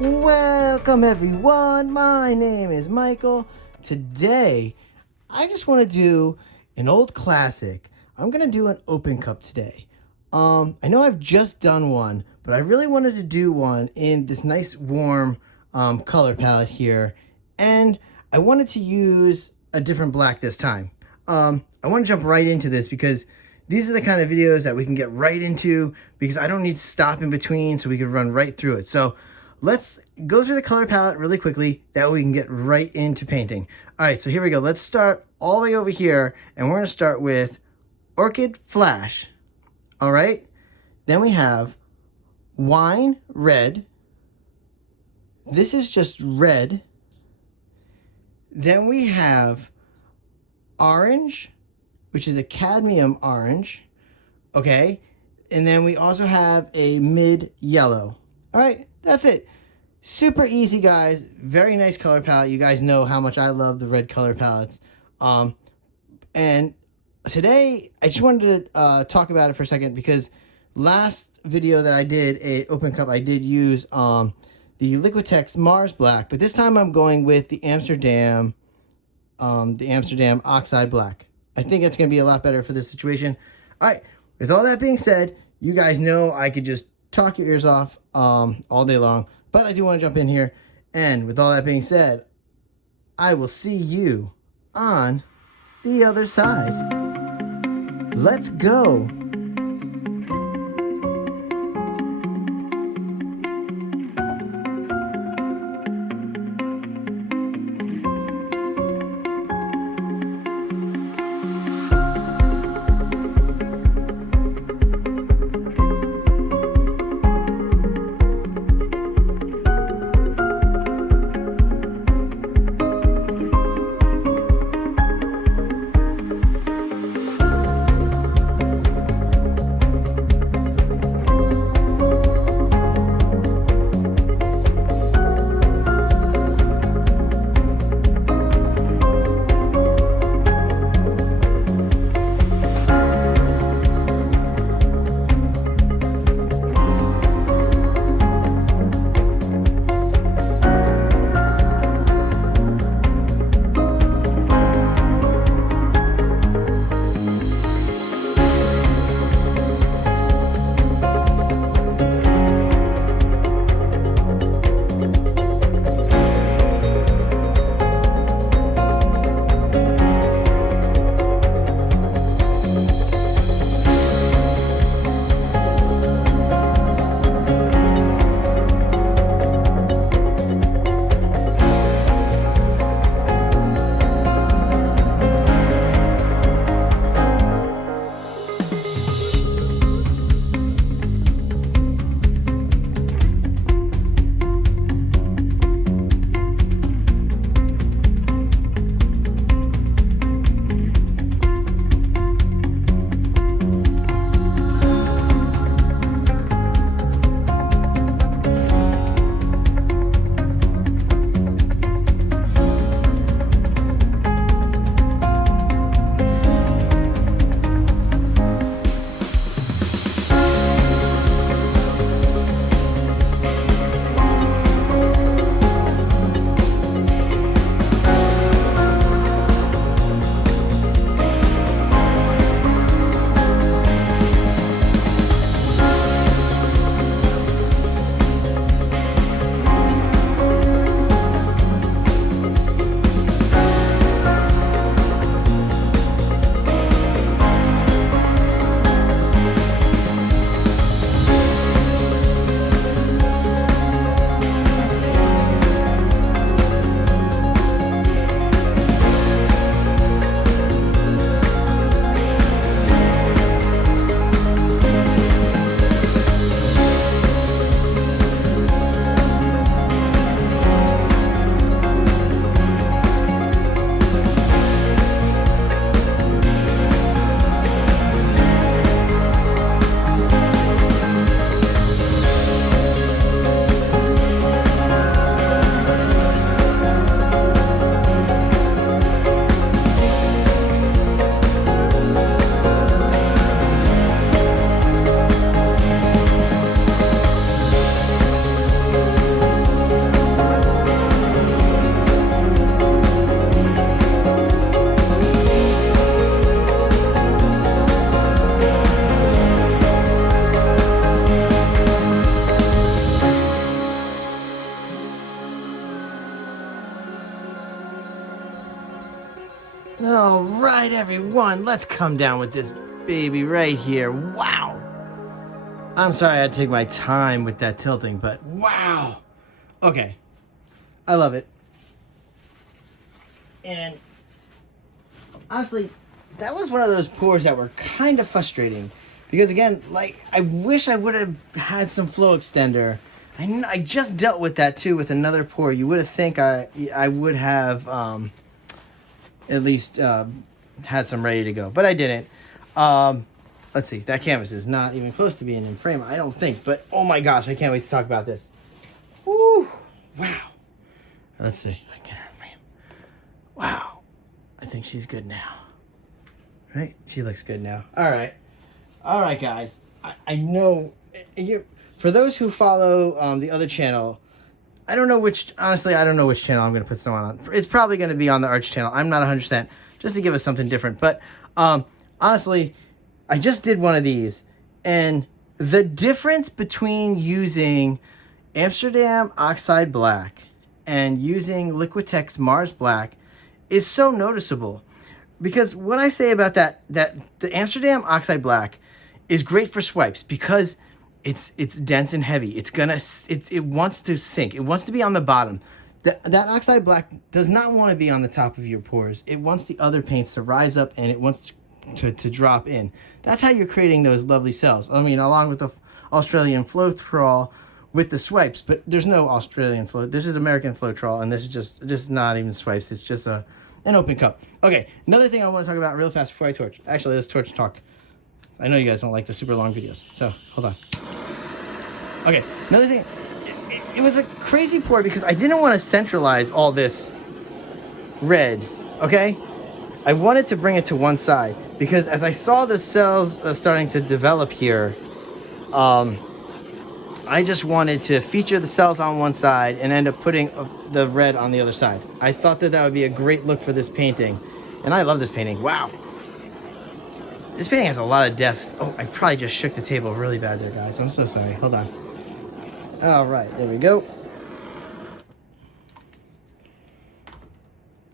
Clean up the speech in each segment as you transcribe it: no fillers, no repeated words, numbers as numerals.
Welcome everyone, my name is Michael. Today, I just want to do an old classic. I'm going to do an open cup today. I know I've just done one, but I really wanted to do one in this nice warm color palette here. And I wanted to use a different black this time. I want to jump right into this because these are the kind of videos that we can get right into because I don't need to stop in between, so we can run right through it. So let's go through the color palette really quickly, that way we can get right into painting. All right, so here we go. Let's start all the way over here, and we're going to start with Orchid Flash. All right, then we have Wine Red. This is just red. Then we have Orange, which is a cadmium orange, okay? And then we also have a mid yellow. All right, that's it. Super easy, guys. Very nice color palette. You guys know how much I love the red color palettes. And today, I just wanted to talk about it for a second because last video that I did, a open cup, I did use the Liquitex Mars Black, but this time I'm going with the Amsterdam Oxide Black. I think it's going to be a lot better for this situation. All right, with all that being said, you guys know I could just talk your ears off all day long, but I do want to jump in here. And with all that being said, I will see you on the other side. Let's go. All right, everyone, let's come down with this baby right here. Wow. I'm sorry I had to take my time with that tilting, but wow. Okay. I love it. And honestly, that was one of those pours that were kind of frustrating. Because again, like, I wish I would have had some flow extender. I just dealt with that too with another pour. You would have think I would have at least had some ready to go, but I didn't. Let's see, that canvas is not even close to being in frame, I don't think, but oh my gosh, I can't wait to talk about this. Woo, wow. Let's see, I get her in frame. Wow, I think she's good now. Right, she looks good now. All right, guys, I know, for those who follow the other channel, I don't know which channel I'm going to put someone on. It's probably going to be on the Arch channel. I'm not 100%, just to give us something different. But honestly, I just did one of these. And the difference between using Amsterdam Oxide Black and using Liquitex Mars Black is so noticeable. Because what I say about that the Amsterdam Oxide Black is great for swipes because it's dense and heavy. It wants to sink. It wants to be on the bottom. That oxide black does not want to be on the top of your pours. It wants the other paints to rise up and it wants to drop in. That's how you're creating those lovely cells. I mean, along with the Australian Floetrol with the swipes, but there's no Australian flow. This is American Floetrol, and this is just not even swipes. It's just an open cup. Okay, another thing I want to talk about real fast before I torch. Actually, let's torch talk. I know you guys don't like the super long videos, so hold on. Okay, another thing, it was a crazy pour because I didn't want to centralize all this red, okay? I wanted to bring it to one side because as I saw the cells starting to develop here, I just wanted to feature the cells on one side and end up putting the red on the other side. I thought that would be a great look for this painting, and I love this painting. Wow. This painting has a lot of depth. Oh, I probably just shook the table really bad there, guys. I'm so sorry. Hold on. All right, there we go.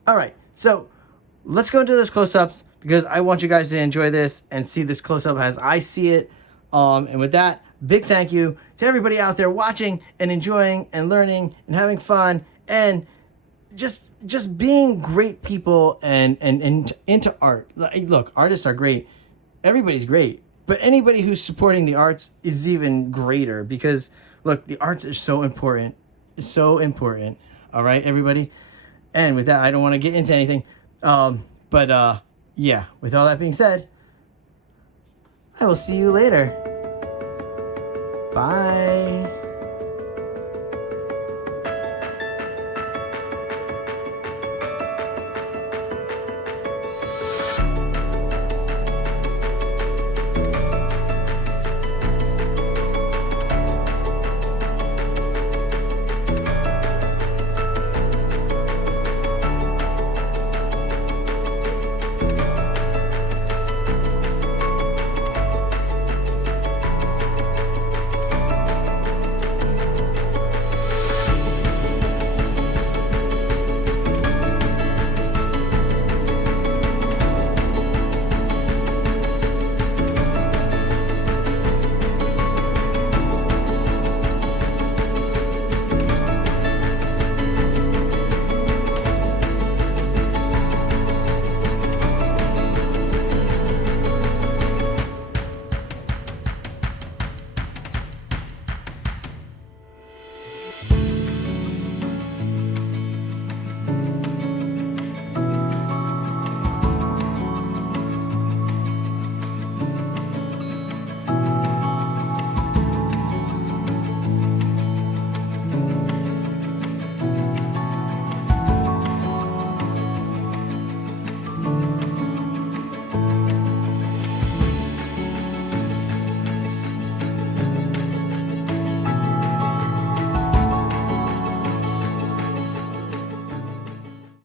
All right, so let's go into those close-ups because I want you guys to enjoy this and see this close-up as I see it. And with that, big thank you to everybody out there watching and enjoying and learning and having fun and just being great people and into art. Look, artists are great. Everybody's great, but anybody who's supporting the arts is even greater because look, the arts are so important. It's so important. All right, everybody. And with that, I don't want to get into anything. Yeah, with all that being said, I will see you later. Bye.